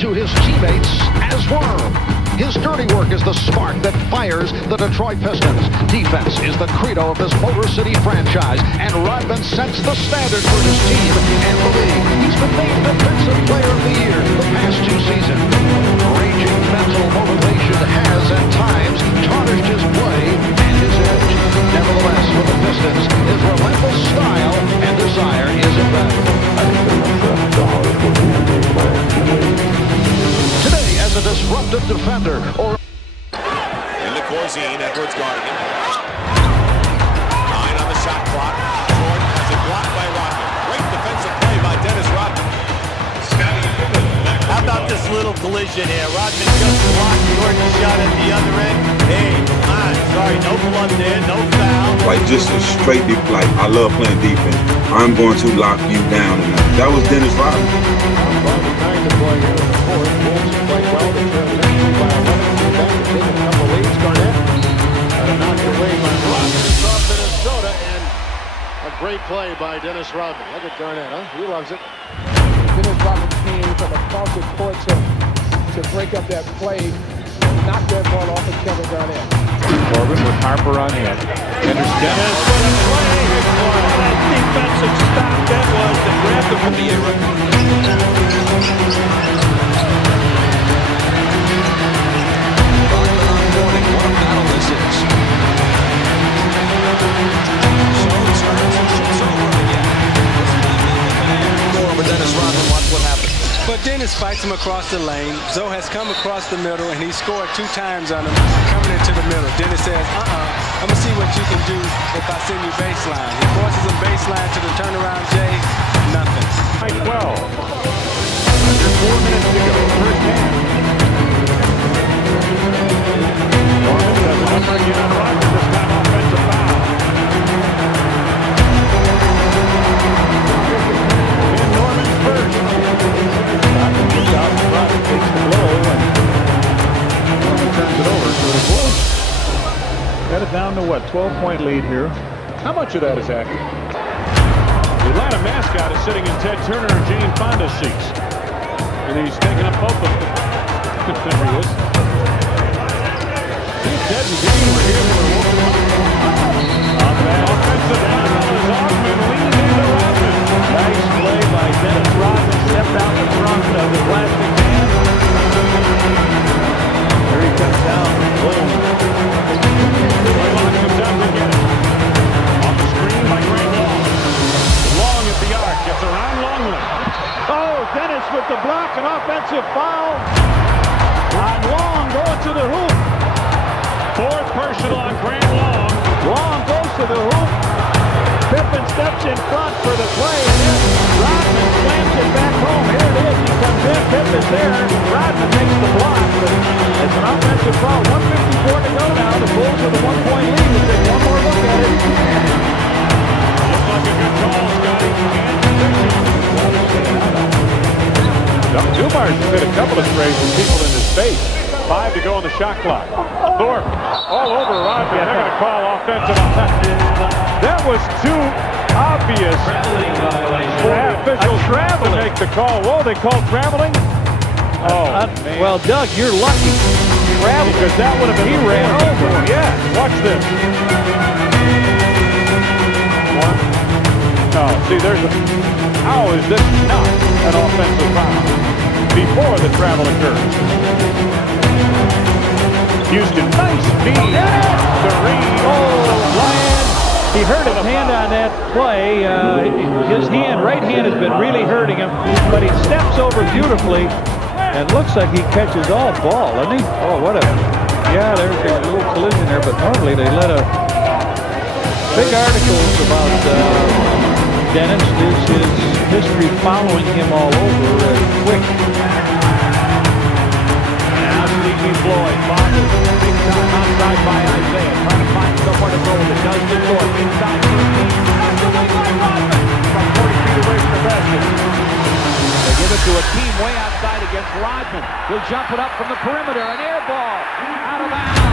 to his teammates as one. His dirty work is the spark that fires the Detroit Pistons. Defense is the credo of this Motor City franchise, and Rodman sets the standard for his team and the league. He's been named Defensive Player of the Year the past 2 seasons. Raging mental motivation has at times tarnished his play and his edge. Nevertheless, for the Pistons, his relentless style and desire is invaluable. I think that's the hardest work in the game last 2 days. Today, as a disruptive defender, or into Corzine, Edwards guarding him. 9 on the shot clock. Jordan has it blocked by Rodman. Great defensive play by Dennis Rodman. How about this little collision here? Rodman just blocked Jordan's shot at the other end. Hey, come on. Sorry, no blood there, no foul. Like just a straight, like I love playing defense. I'm going to lock you down, and that was Dennis Rodman. the kind of play here in the fourth. Wolves played well to transition by 11. Back to take a couple leads. Garnett knocked away by Rodman from Minnesota, and a great play by Dennis Rodman. Look at Garnett, huh? He loves it. Dennis Rodman came from across the court to break up that play, knock that ball off of Kevin Garnett. Corbin with Harper on him. Dennis What a play! That defensive stop that was that grabbed him from the air. What a battle this is. So it's over again. More with Dennis Rodman. Watch what happens. But Dennis fights him across the lane. Zoe has come across the middle, and he scored 2 times on him coming into the middle. Dennis says, I'm going to see what you can do if I send you baseline. He forces him baseline to the turnaround, Jay. Nothing. 12. Under 4 minutes to go. First half. Norman does a number again on Rodman. This time offensive foul. And Norman's first. Rodman gets out in front, takes the blow, and Norman turns it over. So the Wolves got it down to what, 12-point lead here. How much of that is accurate? The Atlanta mascot is sitting in Ted Turner and Jane Fonda's seats. And he's taking up both of them. There he is. Ted and Jane were here. They were walking up. On that offensive foul is Rodman leaning into Rodman. Nice play by Dennis Rodman. Stepped out in front of the plastic man. There he comes down. Boom. Whitelock comes out to get it. On the screen by Grant Long. Long at the arc. Gets around Longley. Oh, Dennis with the block. An offensive foul. On Long going to the hoop. 4th personal on Grant Long. Long goes to the hoop. Pippen steps in front for the play, and then Rodman slams it back home. Here it is. He comes in. Pippen's there. Rodman makes the block. But it's an offensive foul. 1:54 to go now. The Bulls with a 1-point lead. We'll take one more look at it. Looks like a good call, Scotty. And position. Dumars has hit a couple of sprays with people in his face. 5 to go on the shot clock. Thorpe all over Rodman. They're going to call offensive. That was too obvious for officials to make the call. Whoa, they called traveling? Oh, man. Well, Doug, you're lucky. Traveling. Because that would have been... He ran over. Yeah, watch this. No, see, there's a... How is this not an offensive foul before the travel occurs? Houston, nice feed. He hurt his hand on that play. His right hand has been really hurting him, but he steps over beautifully and looks like he catches all ball, doesn't he? Oh, what a... Yeah, there's a little collision there, but normally they let a... Big articles about Dennis is his history following him all over quick. Floyd, bobbles, big time outside by Isaiah, trying to find somewhere to throw it. Does the Floyd, inside 13, knocked away by Rodman, from 40 feet away from the basket. They give it to a team way outside against Rodman. He'll jump it up from the perimeter, an air ball, out of bounds.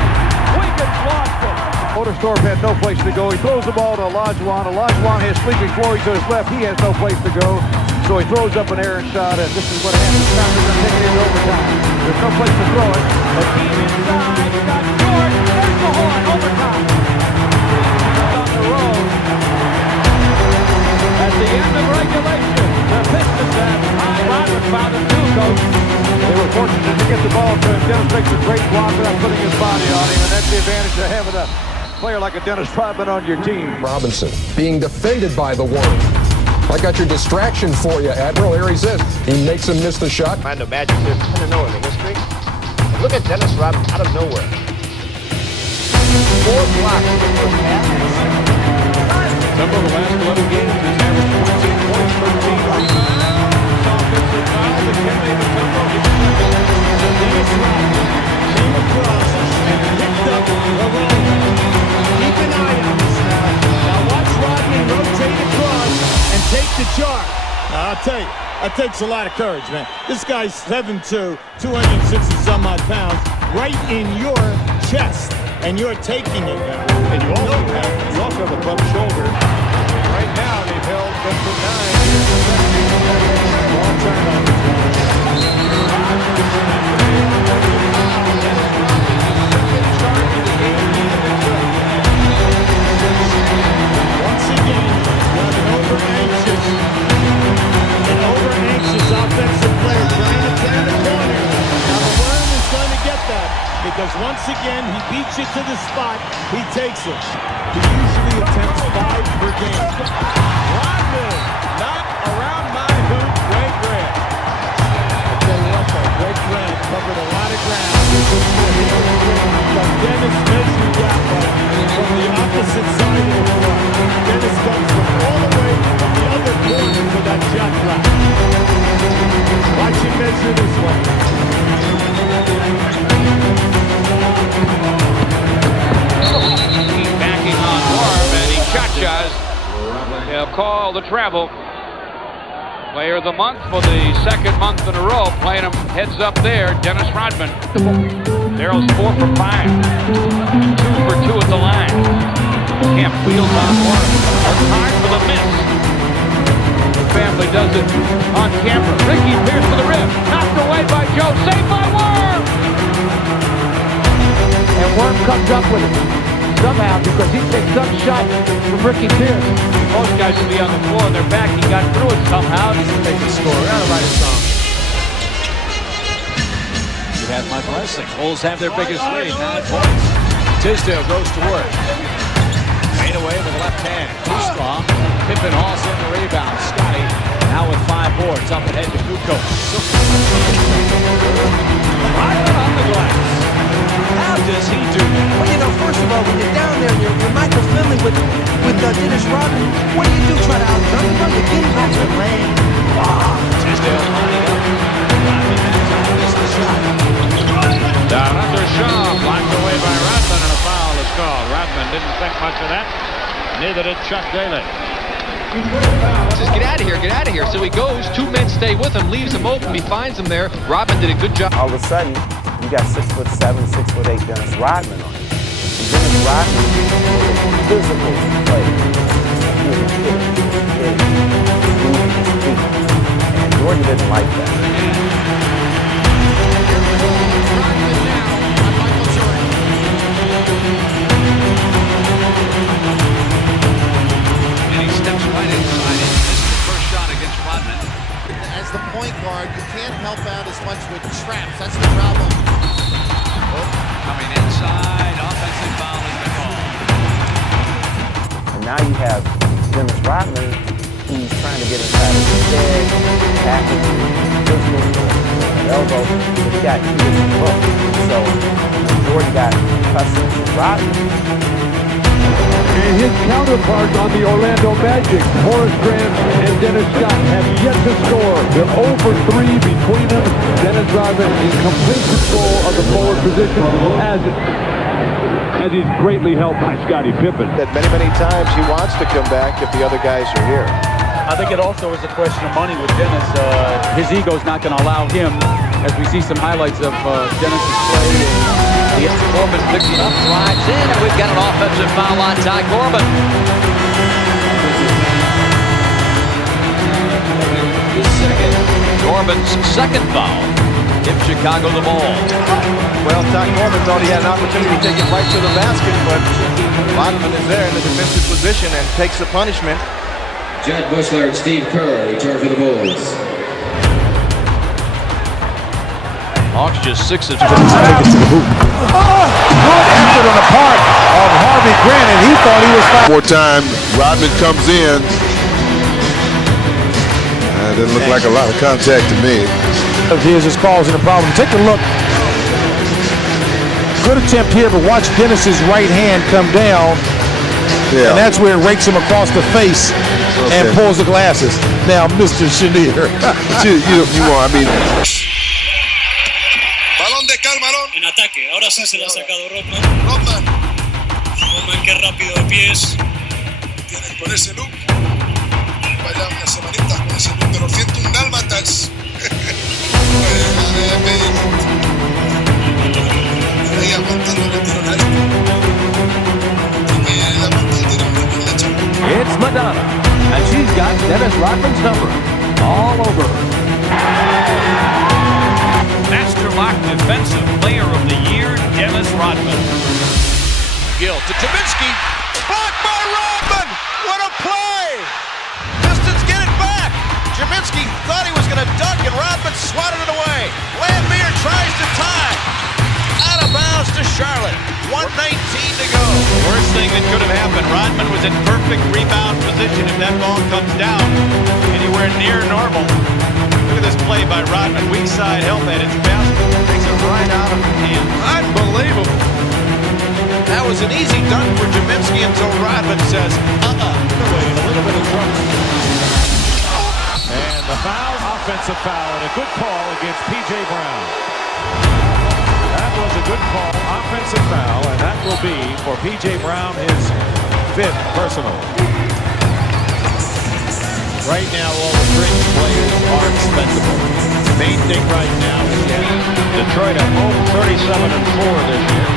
Wiggins lost it. Motorstorp had no place to go. He throws the ball to Olajuwon. Olajuwon has Sleepy Floyd to his left. He has no place to go. So he throws up an errant shot, and this is what happens. Now they're going to take it into overtime. They were fortunate to get the ball to him. Dennis makes a great block without putting his body on him, and that's the advantage of having a player like a Dennis Rodman on your team. Robinson being defended by the worm. I got your distraction for you, Admiral. Here he says he makes him miss the shot. Orlando Magic is kind of nowhere in the history. And look at Dennis Rodman out of nowhere. 4 blocks in the first half. Number of the last 11 games has averaged 14 points, 13 rebounds. Offensive foul, the Kemba Mutombo. Dennis Rodman came across and picked up Rodman. Keep an eye on this now. Now watch Rodman rotate across and take the charge. Now, I'll tell you, that takes a lot of courage, man. This guy's 7'2", 260-some-odd pounds, right in your chest, and you're taking it now. And you also have a bump shoulder. Right now, they've held them for 9. Long turnovers. Once again, you have an over-anxious offensive player trying to turn the corner. Now the worm is going to get that because once again he beats you to the spot, he takes it. He usually attempts 5 per game. Rodman, not around my hoop, Greg Grant. I'll tell you what though, Greg Grant covered a lot of ground. Dennis measured that one from the opposite side of the floor. Dennis comes from all the way from the other corner for that shot clock. Watch him measure this one. He's backing on Worm and he shot. They'll call the travel. Player of the month for the 2nd month in a row, playing him heads up there, Dennis Rodman. Darrell's 4 for 5. 2 for 2 at the line. Kemp wheels on Worm. Hard for the miss. The family does it on camera. Ricky Pierce for the rim. Knocked away by Joe. Saved by Worm. And Worm comes up with it somehow because he takes some shot from Ricky Pierce. Most guys would be on the floor. They're back. He got through it somehow. He's a big scorer. Gotta write a song. You have my blessing. Bulls have their biggest lead, 9 points. Tisdale goes to work. Made away with the left hand. Too strong. Pippen also in the rebound. Scotty now with 5 boards. Up ahead to Kukoc. Rodman on the glass. How does he do that? Well, you know, first of all, when you're down there and you're micro-friendly with Dennis Rodman, what do you do? Try to outgun him? No, you get him back to the lane. Tisdale lining up. Rodman that time missed the shot. Down under Shaw, blocked away by Rodman, and a foul is called. Rodman didn't think much of that. Neither did Chuck Daly. Says, get out of here, get out of here. So he goes, 2 men stay with him, leaves him open, he finds him there. Rodman did a good job. All of a sudden, you got 6'7", 6'8" Dennis Rodman on you. Dennis Rodman was a physical player. He was moving his feet. And Jordan didn't like that. And he steps right inside it. This is the first shot against Rodman. As the point guard, you can't help out as much with traps. That's the problem. Coming inside, offensive foul has been called. And now you have Dennis Rodman, who's trying to get inside of his head, tackling, physical, elbow, but he didn't look. So Jordan got cussing from Rodman. And his counterparts on the Orlando Magic, Horace Grant and Dennis Scott, have yet to score. They're over 3 between them. Dennis Rodman in complete control of the forward position as he's greatly helped by Scottie Pippen. That many times he wants to come back if the other guys are here. I think it also is a question of money with Dennis. His ego's not going to allow him, as we see some highlights of Dennis's play. Corbin picks it up, drives in, and we've got an offensive foul on Ty Corbin. Corbin's 2nd foul. Gives Chicago the ball. Well, Ty Corbin thought he had an opportunity to take it right to the basket, but Rodman is there in the defensive position and takes the punishment. Jed Bushler and Steve Kerr return for the Bulls. Hawks just 6 of 2. Take it to the hoop. Good effort on the part of Harvey Grant, and he thought he was fouled. More time, Rodman comes in. Didn't look like a lot of contact to me. Here's his causing a problem. Take a look. Good attempt here, but watch Dennis's right hand come down. Yeah. And that's where it rakes him across the face and pulls the glasses. Now, Mr. Chenier. you want, I mean. Balón de Calmarón. En ataque. Ahora sí se lo ha sacado Rodman. Rodman, qué rápido de pies. Tiene con ese look. Vaya unas semanitas con ese look de los 101 dálmatas. Ahí aguantándole tiro a esto. It's Madonna, and she's got Dennis Rodman's number all over her. Master Lock Defensive Player of the Year, Dennis Rodman. Gill to Jaminski. Blocked by Rodman! What a play! Pistons get it back. Jaminski thought he was going to dunk, and Rodman swatted it away. Lambeer tries to tie. Out of bounds to Charlotte. 1:19 to go. The worst thing that could have happened, Rodman was in perfect rebound position if that ball comes down anywhere near normal. Look at this play by Rodman. Weak side help at its best. Takes it right out of his hand. Unbelievable. That was an easy dunk for Jaminski until Rodman says, In a little bit of trouble. And the foul, offensive foul, and a good call against P.J. Brown. That was a good call, offensive foul, and that will be for P.J. Brown his 5th personal. Right now, all the fringe players are expendable. The main thing right now is Detroit at home 37-4 this year.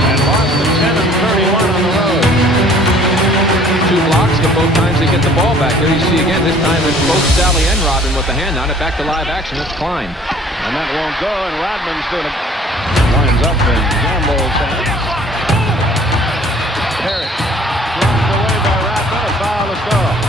And Boston 10-31 on the road. 2 blocks, but both times they get the ball back. Here you see again, this time it's both Sally and Rodman with the hand on it. Back to live action, it's Klein. And that won't go, and Rodman's going to lines up in Gamble's hands. Harris blocked away by Rodman, a foul is called.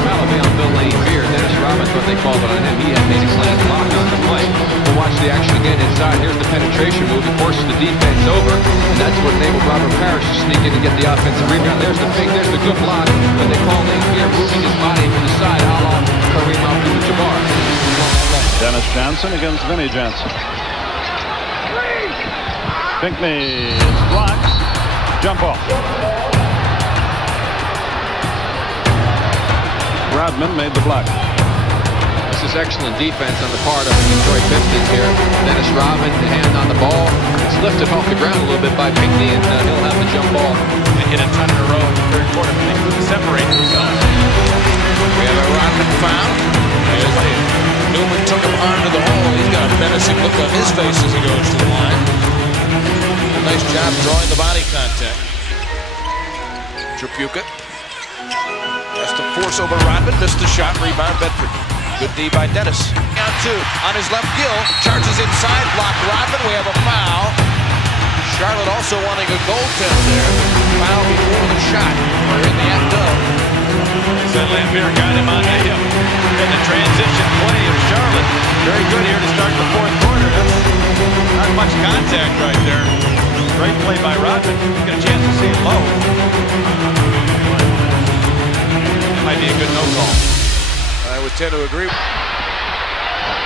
Foul be on Bill Lane Beer. Dennis Rodman, what they called it on him. He had made a clean block on the play. We'll watch the action again inside. Here's the penetration move. He forces the defense over, and that's what enabled Robert Parrish to sneak in and get the offensive rebound. There's the fake. There's the good block. But they call Lane Beer moving his body to the side, a la Kareem Abdul-Jabbar. Dennis Johnson against Vinnie Johnson. Pinckney is blocked. Jump off. Rodman made the block. This is excellent defense on the part of the Detroit Pistons here. Dennis Rodman, the hand on the ball. It's lifted off the ground a little bit by Pinckney, and he'll have the jump ball. They hit a ton in a row in the third quarter, but they couldn't separate themselves. we have a Rodman foul. Newman took him hard to the hole. He's got a menacing look on his face as he goes to the line. Nice job drawing the body contact. Tripucka has to force over Rodman. Missed the shot. Rebound Bedford. Good D by Dennis. Down 2 on his left. Gill charges inside. Blocked Rodman. We have a foul. Charlotte also wanting a goaltend there. Foul before the shot. We're in the act of. Said Lambeer got him on the hip. And the transition play of Charlotte. Very good here to start the fourth quarter. That's not much contact right there. Great play by Rodman. Get a chance to see it low. It might be a good no call. I would tend to agree.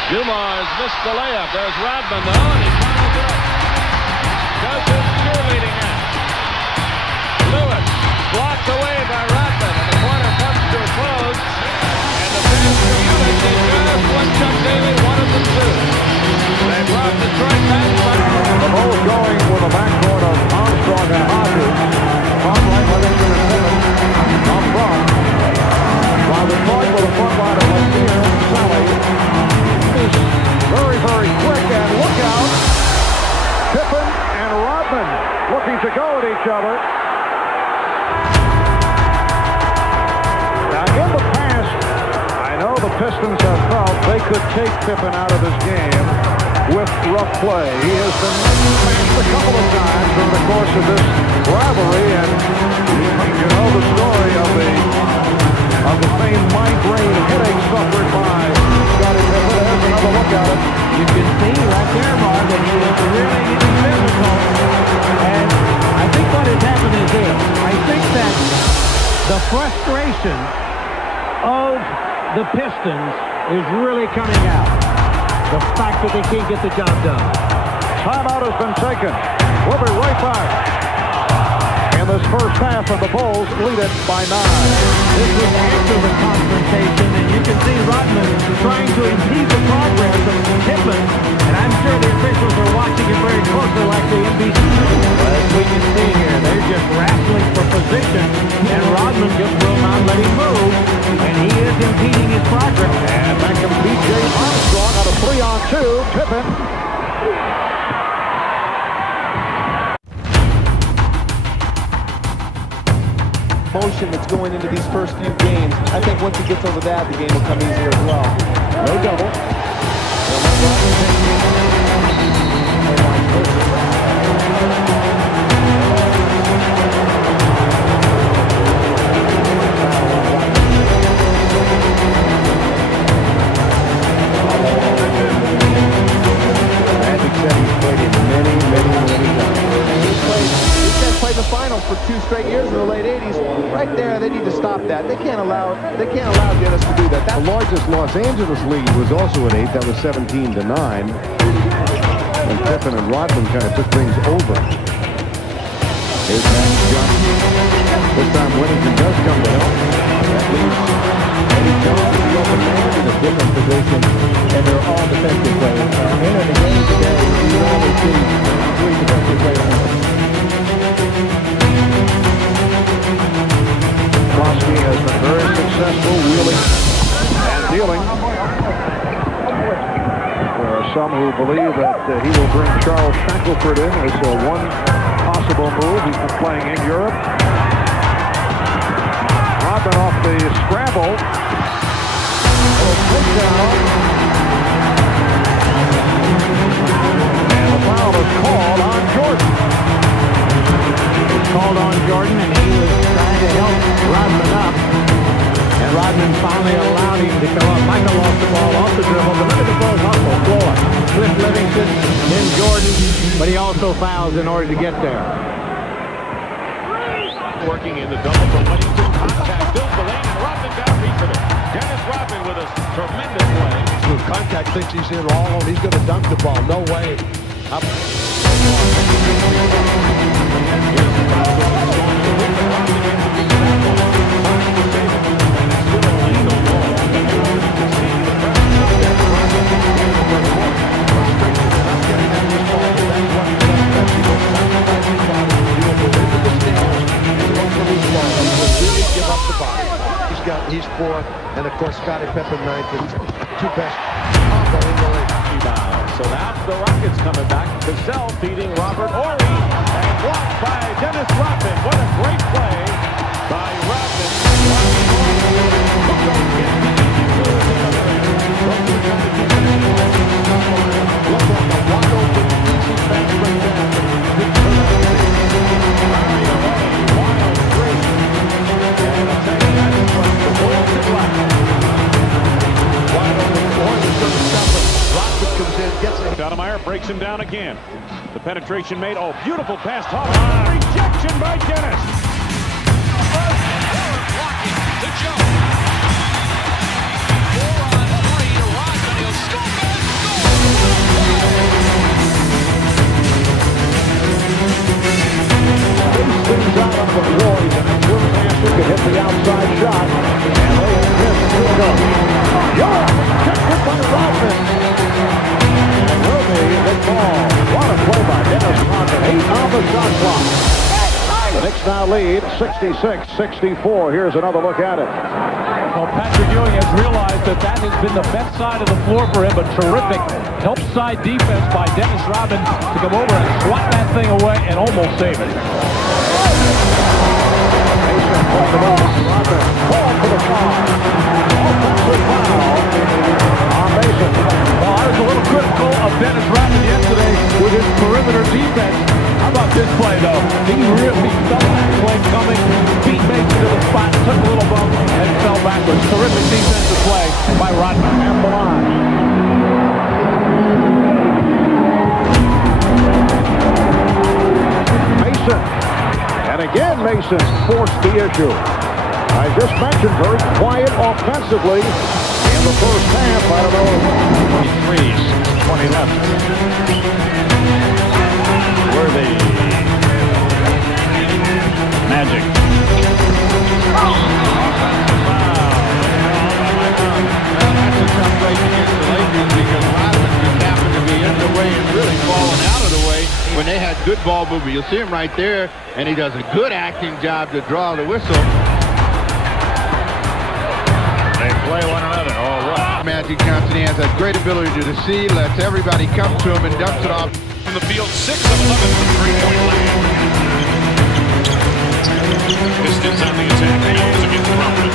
Dumars missed the layup. There's Rodman, though, and he fouls it up. Does his cheerleading act. Lewis blocked away by Rodman, and the corner comes to a close. And the fans for Unit did just what Chuck Daly wanted them to do. They brought Detroit back. The ball's going with a backcourt of Armstrong and Hodges. Conway, Livingston, and Simmons up front. While Detroit with a front line of Lambeer, Sally is very, very quick, and look out. Pippen and Rodman looking to go at each other. Now, in the past, I know the Pistons have felt they could take Pippen out of this game with rough play. He has been smashed a couple of times during the course of this rivalry, and The frustration of the Pistons is really coming out. The fact that they can't get the job done. Timeout has been taken. We'll be right back. In this first half, and the Bulls lead it by 9. This was after the confrontation, and you can see Rodman trying to impede the progress of Pippen, and I'm sure the officials are watching it very closely like the NBC. But as we can see here, they're just wrestling for position, and Rodman just will not let him move, and he is impeding his progress. And back comes B.J. Armstrong on a 3-on-2. Pippen. Motion that's going into these first few games. I think once he gets over that, the game will come easier as well. No double. Magic said he's played it many times. He's played the finals for 2 straight years in the late 80s. Right there, they need to stop that. They can't allow Dennis to do that. The largest Los Angeles lead was also at 8. That was 17-9. And Pippen and Rodman kind of took things over. Here's Max Johnson. This time Whittington does come to help. That leaves Eddie Jones in the open man in a different position. And they're all defensive players. In the game today, you only see 3 defensive players. Crosby has been very successful wheeling and dealing. There are some who believe that he will bring Charles Shackelford in as one possible move. He's been playing in Europe. Rodman off the scramble. Takedown. And the foul is called on Jordan. It's called on Jordan, and he was trying to help Rodman up. And Rodman finally allowed him to come up. Michael lost the ball off the dribble, but look at the Bulls hustle. Floyd, Cliff Livingston, then Jordan, but he also fouls in order to get there. Working in the double from Whittington. Contact, fills the lane, and Rodman got a piece of it. Dennis Rodman with a tremendous play. With contact, thinks he's in all on. He's going to dunk the ball. No way. Up. He's 4th, and of course Scottie Pippen 9th. He's 2 best combo in the league. So now the Rockets coming back. Cassell feeding Robert Horry, and blocked by Dennis Rodman. What a great play by Rodman. Stoudemire breaks him down again. The penetration made. Oh, beautiful pass. Rejection by Dennis. Blocking to Jones. 4-on-3 to Rodman. He'll scoop and Things out on the floor. He's an excellent passer. Could hit the outside shot. And they have missed. Here we go. Checked it by Rodman. And will be the ball. What a play by Dennis Rodman. 8 on the shot clock. The Knicks now lead 66-64. Here's another look at it. Well, Patrick Ewing has realized that has been the best side of the floor for him, but terrific help side defense by Dennis Rodman to come over and swat that thing away and almost save it. Mason pulled the ball. Rodman called for the foul. Offensive foul on Mason. Well, I was a little critical of Dennis Rodman yesterday with his perimeter defense. How about this play, though? He really felt that play coming, beat Mason to the spot, took a little bump, and fell backwards. Terrific defensive play by Rodman. And the line. Mason. And again, Mason forced the issue. I just mentioned very quiet offensively in the first half. I don't know. 23, 20 left. Worthy. Magic. That's a tough break against the Lakers because Rodman just happened to be in the way and really falling out of the way when they had good ball movement. You'll see him right there, and he does a good acting job to draw the whistle. They play one another. All right. Magic Johnson, he has a great ability to see, lets everybody come to him and dumps it off. From the field, 6 of 11 from three-point land. Pistons on the attack. Mills against Rodman.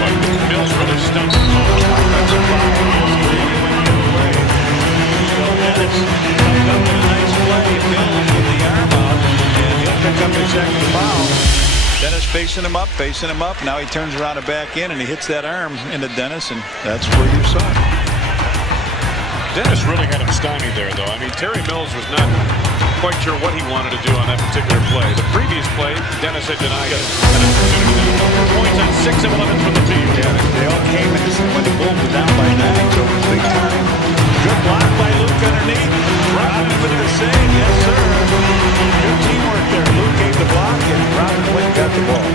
But Mills really stumped him. Offensive foul. So Dennis comes up with a nice play. Mills with the arm out, and he'll pick up his second foul. Dennis facing him up. Now he turns around and back in, and he hits that arm into Dennis, and that's where you saw it. Dennis really had him stymied there, though. I mean, Terry Mills was not quite sure what he wanted to do on that particular play. The previous play, Dennis had denied an opportunity. Points on 6 of 11 from the team. Yeah, they all came in when the Bulls were down by 9, so it was big time. Good block by Luke underneath. Rodman with the save, yes sir. Good teamwork there. Luke gave the block, and Rodman went and got the ball.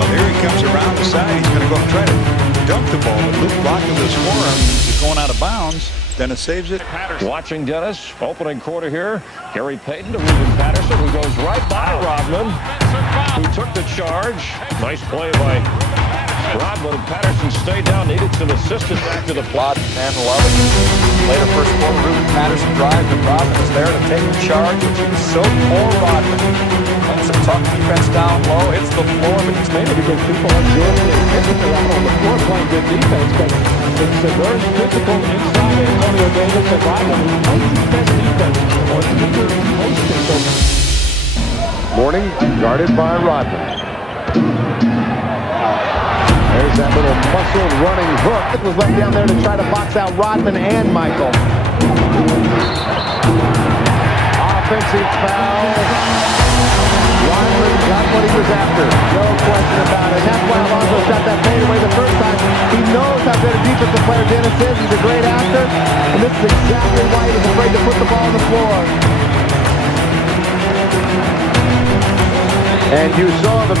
Well, here he comes around the side. He's going to go and try to dunk the ball, but Luke blocked with his forearm. He's going out of bounds. Dennis saves it. Watching Dennis, opening quarter here. Gary Payton to Ruben Patterson, who goes right by Rodman, who took the charge. Nice play by Rodman. Patterson stayed down, needed some assistance back to the plot. And 11. Later first quarter, Ruben Patterson drives, and Rodman was there to take the charge, which he was so poor Rodman. And some tough defense down low, hits the floor, but it's mainly because people are jamming and hitting around on the floor playing good defense, but it's a very physical inside Antonio Davis and Rodman. Best defense or bigger posting. Morning, guarded by Rodman. There's that little muscle running hook. It was left down there to try to box out Rodman and Michael. Offensive foul. Rodman got what he was after. No question about it. That's why Alonzo shot that fadeaway the first time. He knows how good a defensive player Dennis is. He's a great actor. And this is exactly why he was afraid to put the ball on the floor. And you saw the